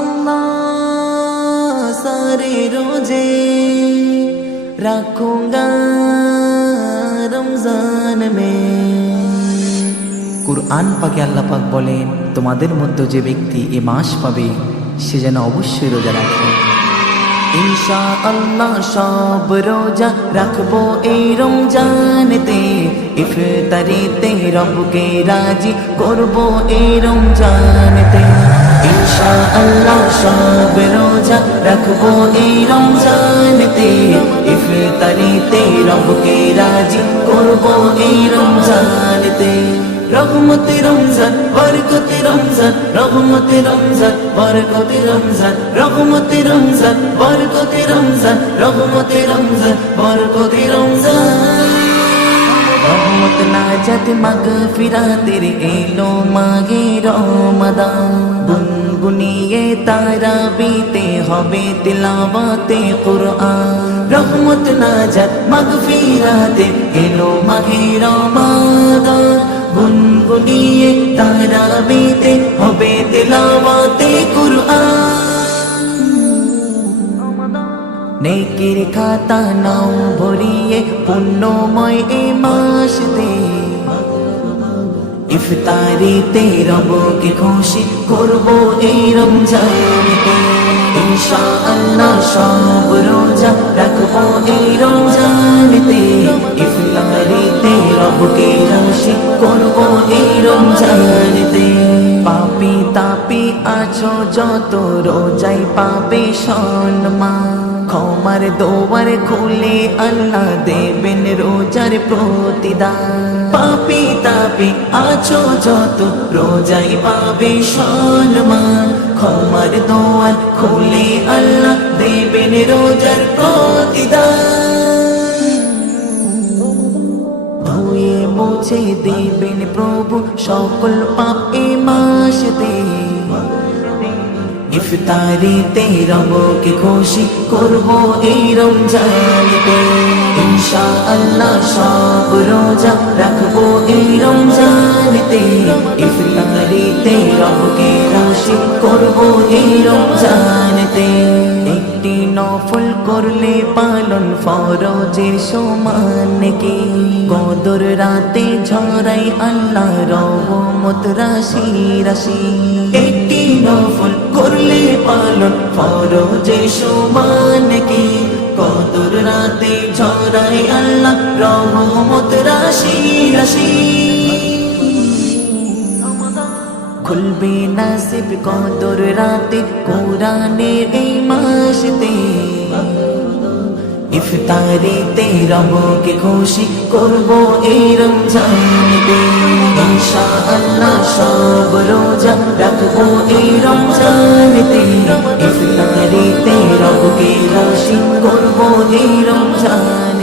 इंशाअल्लाह सारे रोजे रखूंगा रमजान में। কুরআন পাকে আল্লাহ পাক বলেন, তোমাদের মধ্যে যে ব্যক্তি এ মাস পাবে সে যেন অবশ্যই রোজা রাখে। ইনশাআল্লাহ সব রোজা রাখবো এই রমজানেতে, ইফতারিতে রবকে রাজি করবো এই রমজানেতে। ইনশাআল্লাহ সব রোজা রাখবো এই রমজানেতে, ইফতারিতে রবকে রাজি করবো এই রমজানেতে। রহমতে রমজান বরকতে রমজান, রহমতে রমজান বরকতে রমজান, রহমতে রমজান বরকতে রমজান, রহমতে রমজান বরকতে রমজান। রহমত নাজাত মাগফিরাতের এলো মাহে রমাদান, গুনগুনিয়ে তারাবিতে হবে তিলাওয়াতে কুরআন। রহমত নাজাত মাগফিরাতের এলো মাহে রমাদান, গুনগুনিয়ে তারাবিতে হবে তিলাওয়াতে কুরআন। নেকির খাতা নাও ভরিয়ে পুণ্যময় এই মাসে, ইফতারিতে রবকে খুশি করবো এই রমজানেতে। ইনশাআল্লাহ সব রোজা রাখবো এই রমজানেতে, ইফতারিতে রবকে খুশি করবো এই রমজানেতে। পাপী তাপী আছো যত রোজাই পাবে সম্মান, ক্ষমার দোয়ার খুলে আল্লাহ দেবেন রোজার প্রতিদান। পাপী তাপী আছো যত রোজাই পাবে সম্মান, ক্ষমার দোয়ার খুলে আল্লাহ দেবেন রোজার প্রতিদান। ধুয়ে মুছে দেবেন প্রভু সকল পাপ এ মাসেতে, ইফতারিতে রবকে খুশি করবো এই রমজানেতে। ইনশাআল্লাহ সব রোজা রাখবো এই রমজানেতে, ইফতারিতে রবকে খুশি করবো এই রমজানেতে। একটি নফল করলে পালন ফরজের সমান কি, কদর রাতে ঝরাই আল্লাহ রহমত রাশি রাশি। একটি নফল করলে পালন ফরজের সমান কি, কদর রাতে ঝরাই আল্লাহ রহমত রাশি রাশি। খুলবে নাসিব কদর রাতে কোরআনের এই মাসেতে, ইফতারিতে রবকে খুশি করবো এই রমজানেতে। ইনশাআল্লাহ সব রোজা রাখবো এই রমজানেতে, ইফতারিতে রবকে খুশি করবো এই রমজান।